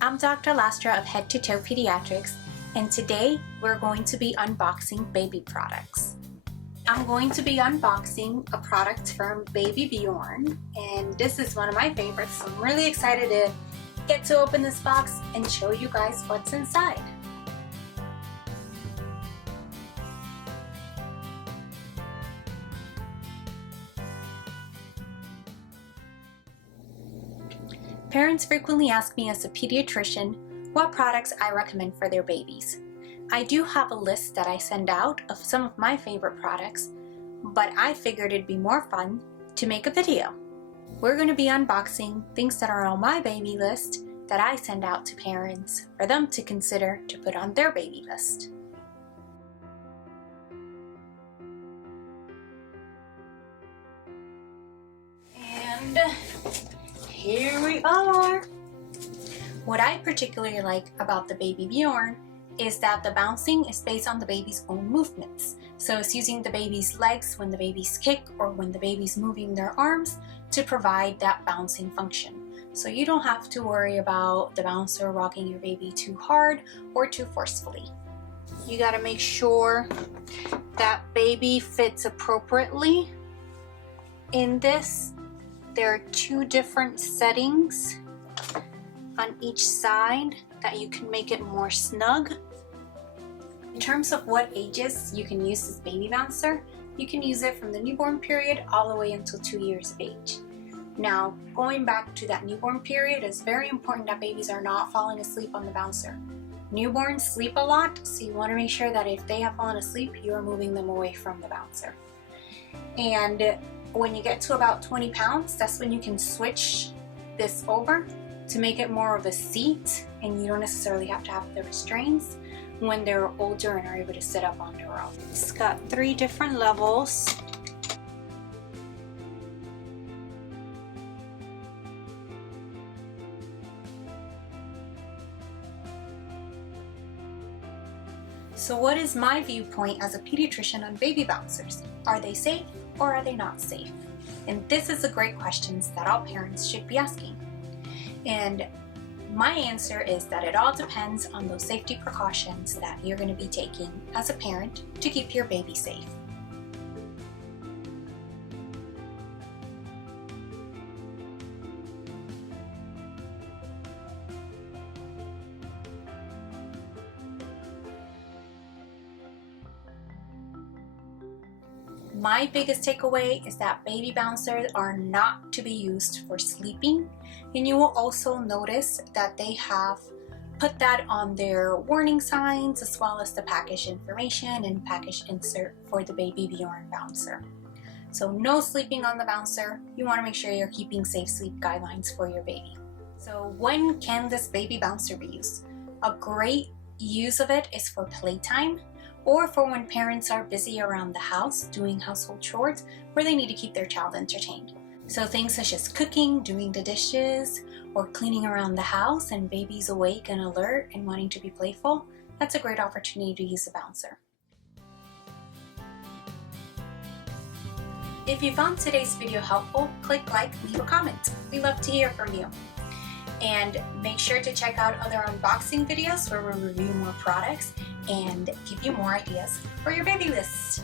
I'm Dr. Lastra of Head2Toe Pediatrics, and today we're going to be unboxing baby products. I'm going to be unboxing a product from Babybjorn, and this is one of my favorites, so I'm really excited to get to open this box and show you guys what's inside. Parents frequently ask me as a pediatrician what products I recommend for their babies. I do have a list that I send out of some of my favorite products, but I figured it'd be more fun to make a video. We're going to be unboxing things that are on my baby list that I send out to parents for them to consider to put on their baby list. And here we are. What I particularly like about the Babybjorn is that the bouncing is based on the baby's own movements. So it's using the baby's legs when the baby's kick or when the baby's moving their arms to provide that bouncing function. So you don't have to worry about the bouncer rocking your baby too hard or too forcefully. You gotta make sure that baby fits appropriately in this. There are two different settings on each side that you can make it more snug. In terms of what ages you can use this baby bouncer, you can use it from the newborn period all the way until 2 years of age. Now, going back to that newborn period, it's very important that babies are not falling asleep on the bouncer. Newborns sleep a lot, so you want to make sure that if they have fallen asleep, you are moving them away from the bouncer. And when you get to about 20 pounds, that's when you can switch this over to make it more of a seat, and you don't necessarily have to have the restraints when they're older and are able to sit up on their own. It's got 3 different levels. So what is my viewpoint as a pediatrician on baby bouncers? Are they safe or are they not safe? And this is a great question that all parents should be asking. And my answer is that it all depends on those safety precautions that you're going to be taking as a parent to keep your baby safe. My biggest takeaway is that baby bouncers are not to be used for sleeping, and you will also notice that they have put that on their warning signs as well as the package information and package insert for the Babybjorn bouncer. So no sleeping on the bouncer. You want to make sure you're keeping safe sleep guidelines for your baby. So when can this baby bouncer be used? A great use of it is for playtime, or for when parents are busy around the house doing household chores where they need to keep their child entertained. So things such as cooking, doing the dishes, or cleaning around the house and baby's awake and alert and wanting to be playful, that's a great opportunity to use a bouncer. If you found today's video helpful, click like, leave a comment. We love to hear from you. And make sure to check out other unboxing videos where we review more products and give you more ideas for your baby list.